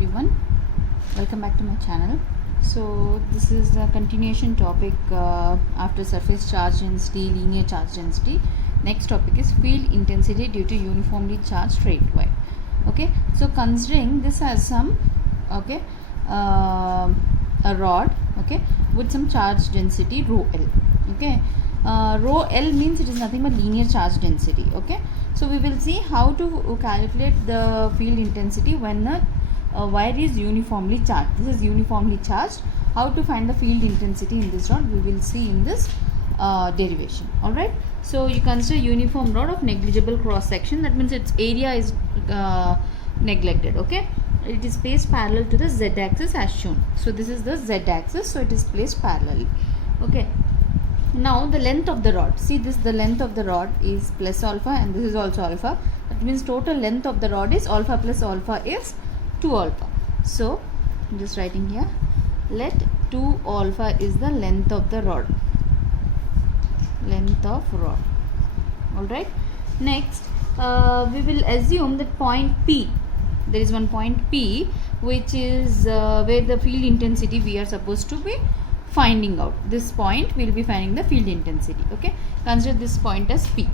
everyone, welcome back to my channel. So this is the continuation topic after surface charge density, linear charge density. Next topic is field intensity due to uniformly charged straight wire. Okay, so considering this as some a rod, okay, with some charge density rho L. Okay, rho L means it is nothing but linear charge density. Okay, so we will see how to calculate the field intensity when the wire is uniformly charged. This is uniformly charged. How to find the field intensity in this rod, we will see in this derivation. Alright, so you consider uniform rod of negligible cross section, that means its area is neglected. Okay, it is placed parallel to the z axis as shown. So this is the z axis, so it is placed parallelly. Okay, now the length of the rod, see this, the length of the rod is plus alpha and this is also alpha. That means total length of the rod is alpha plus alpha is 2 alpha. So I'm just writing here, let 2 alpha is the length of the rod, length of rod. Alright, next we will assume that point P, there is one point P which is where the field intensity we are supposed to be finding out. This point we will be finding the field intensity. Okay, consider this point as P.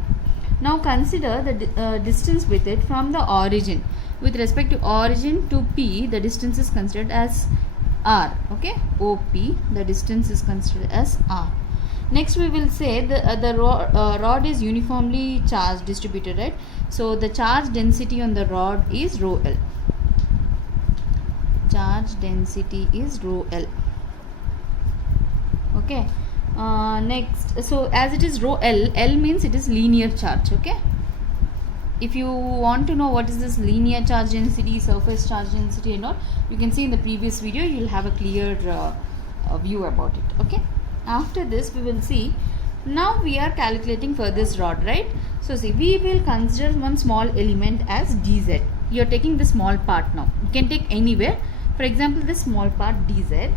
Now consider the distance with it from the origin. With respect to origin to P, the distance is considered as R. Okay, OP, the distance is considered as R. Next we will say the rod is uniformly charged distributed, right? So the charge density on the rod is rho L. Charge density is rho L. Okay, next, so as it is rho L, L means it is linear charge. Okay, if you want to know what is this linear charge density, surface charge density and all, you can see in the previous video, you will have a clear view about it. Okay, after this we will see, now we are calculating for this rod, right? So see, we will consider one small element as dz. You are taking the small part now, you can take anywhere, for example this small part dz.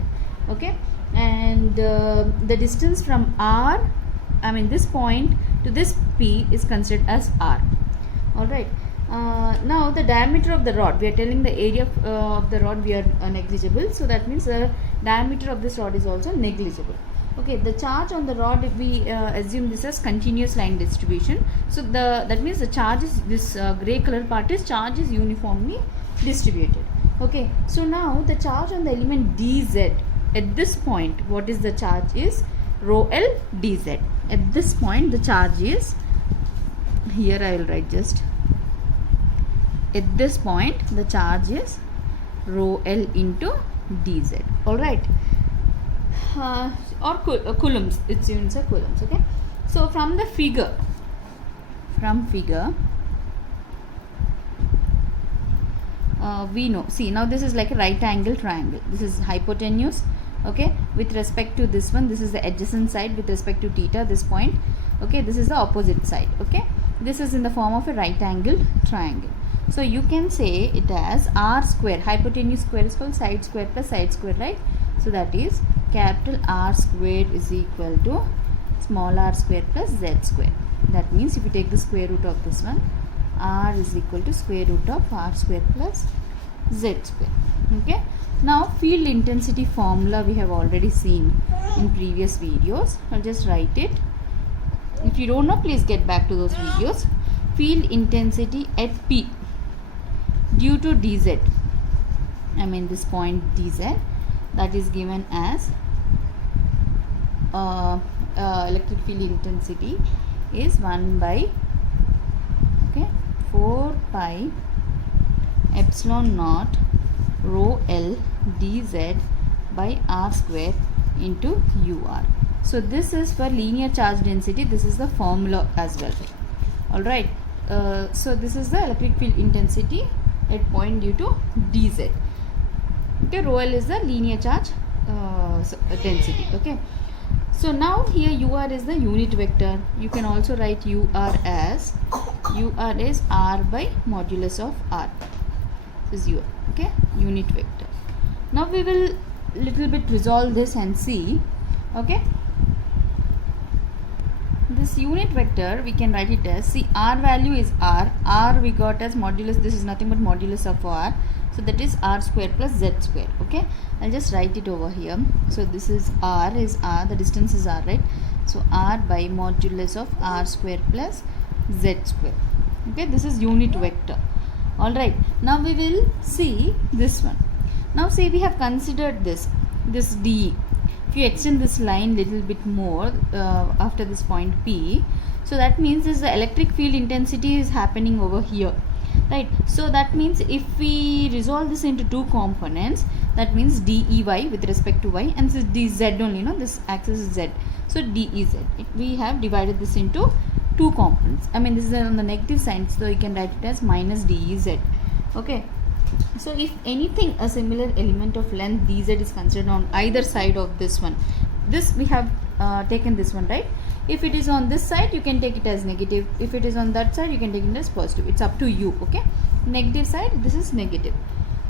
Okay, and the distance from R, I mean this point to this P is considered as R. Alright, now the diameter of the rod, we are telling the area of the rod we are negligible, so that means the diameter of this rod is also negligible. Okay, the charge on the rod, if we assume this as continuous line distribution, so that means the charge is this grey color part is charge is uniformly distributed. Okay, so now the charge on the element dz at this point, what is the charge is rho L dz. At this point the charge is, here I will write just, at this point the charge is rho L into dz. Alright, or coulombs, it's units of coulombs. Okay, so from the figure, we know, see now this is like a right angle triangle, this is hypotenuse. Okay, with respect to this one, this is the adjacent side with respect to theta, this point. Okay, this is the opposite side. Okay, this is in the form of a right angle triangle. So you can say it as r square, hypotenuse square is called side square plus side square, right? So that is capital R square is equal to small r square plus z square. That means if you take the square root of this one, r is equal to square root of r square plus z square. Okay, now field intensity formula we have already seen in previous videos. I'll just write it. If you don't know, please get back to those videos. Field intensity at P due to dz, I mean this point dz, that is given as electric field intensity is 1 by 4 pi epsilon naught rho L dz by r square into ur. So this is for linear charge density, this is the formula as well. Alright, so this is the electric field intensity at point due to dz. Okay, rho L is the linear charge density. Okay, so now here ur is the unit vector. You can also write ur as r by modulus of r. This is ur. Okay, unit vector. Now we will little bit resolve this and see. Okay, this unit vector we can write it as, see, r value is r we got as modulus, this is nothing but modulus of r, so that is r square plus z square. Okay, I'll just write it over here. So this is r, the distance is r, right? So r by modulus of r square plus z square. Okay, this is unit vector. All right, now we will see this one. Now say we have considered this d. If you extend this line little bit more after this point P, so that means is the electric field intensity is happening over here, right? So that means if we resolve this into two components, that means dEy with respect to y, and this is dz only, this axis is z, so dEz. We have divided this into two components. I mean, this is on the negative side, so you can write it as minus dEz. Okay, so if anything, a similar element of length dz is considered on either side of this one, this we have taken this one, right? If it is on this side, you can take it as negative. If it is on that side, you can take it as positive. It's up to you. Okay, negative side, this is negative.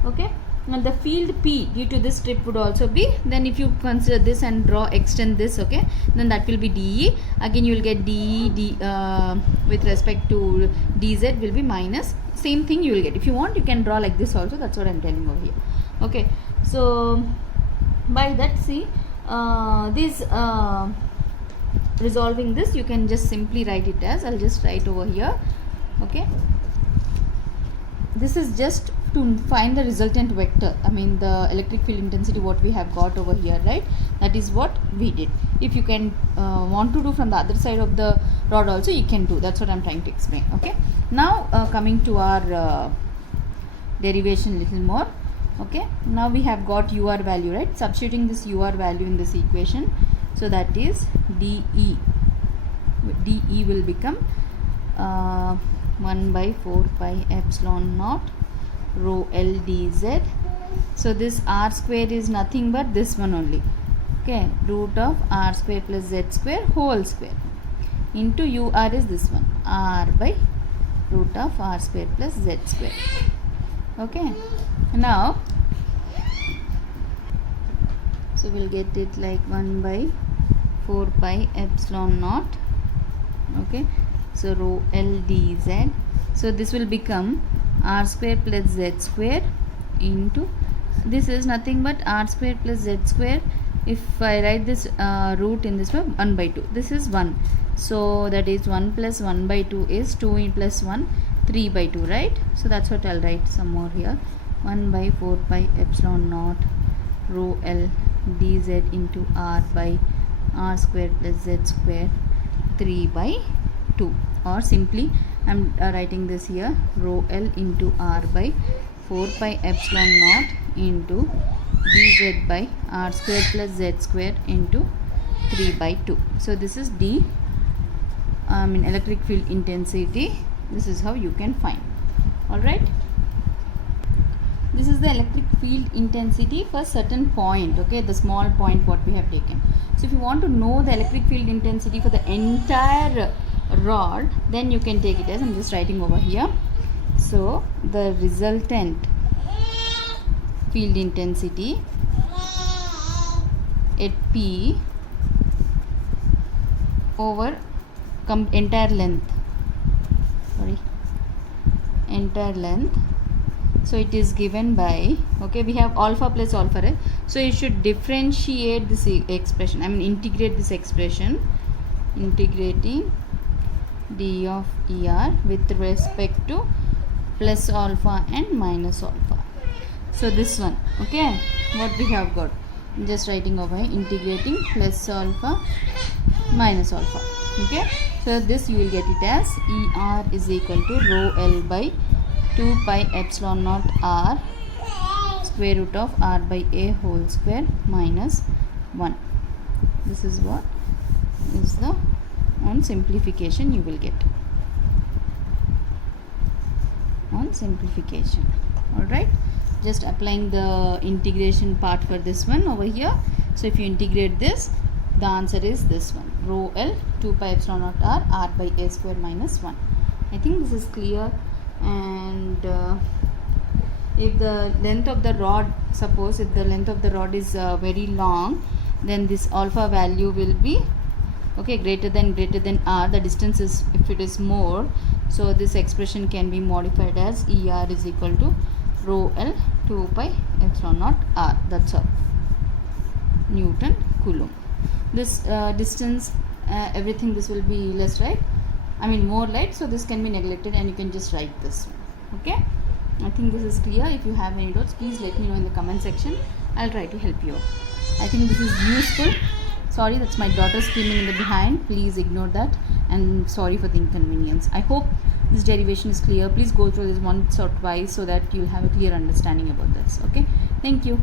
Okay, and the field P due to this strip would also be, then if you consider this and extend this, okay, then that will be dE. Again you will get dE with respect to dz will be minus, same thing you will get. If you want, you can draw like this also, that's what I'm telling over here. Okay, so by that, see, this resolving this, you can just simply write it as, I'll just write over here. Okay, this is just to find the resultant vector, I mean the electric field intensity what we have got over here, right? That is what we did. If you can want to do from the other side of the rod also, you can do. That's what I'm trying to explain. Okay, now coming to our derivation little more. Okay, now we have got ur value, right? Substituting this ur value in this equation, so that is dE will become 1 by 4 pi epsilon naught rho L dz. So this r square is nothing but this one only. Okay, root of r square plus z square whole square into ur is this one, r by root of r square plus z square. Okay, now so we'll get it like 1 by 4 pi epsilon naught. Okay, so rho L dz. So this will become r square plus z square into, this is nothing but r square plus z square. If I write this root in this way, 1 by 2, this is 1, so that is 1 plus 1 by 2 is 2 plus 1, 3 by 2, right? So that's what I'll write some more here, 1 by 4 pi epsilon naught rho L dz into r by r square plus z square 3 by 2, or simply I'm writing this here, rho L into r by 4 pi epsilon naught into dz by r square plus z square into 3 by 2. So this is d, electric field intensity. This is how you can find. All right, this is the electric field intensity for certain point. Okay, the small point what we have taken. So if you want to know the electric field intensity for the entire rod, then you can take it as, I'm just writing over here. So the resultant field intensity at P over entire length, so it is given by, okay, we have alpha plus alpha, right? So you should differentiate this expression, integrate this expression, integrating d of er with respect to plus alpha and minus alpha. So this one, okay, what we have got, just writing over here, integrating plus alpha minus alpha. Okay, so this you will get it as er is equal to rho L by 2 pi epsilon naught r square root of r by a whole square minus 1. This is what is the, on simplification you will get, on simplification. All right, just applying the integration part for this one over here. So if you integrate this, the answer is this one, rho L 2 pi epsilon naught r r by a square minus 1. I think this is clear. And if the length of the rod, suppose if the length of the rod is very long, then this alpha value will be Okay, greater than r, the distance is, if it is more, so this expression can be modified as er is equal to rho l 2 pi epsilon naught r. That's all. Newton Coulomb. This distance, everything, this will be less, right? I mean more, right? So this can be neglected and you can just write this one. Okay, I think this is clear. If you have any doubts, please let me know in the comment section. I'll try to help you. I think this is useful. Sorry, that's my daughter screaming in the behind. Please ignore that, and sorry for the inconvenience. I hope this derivation is clear. Please go through this once or twice so that you'll have a clear understanding about this. Okay, thank you.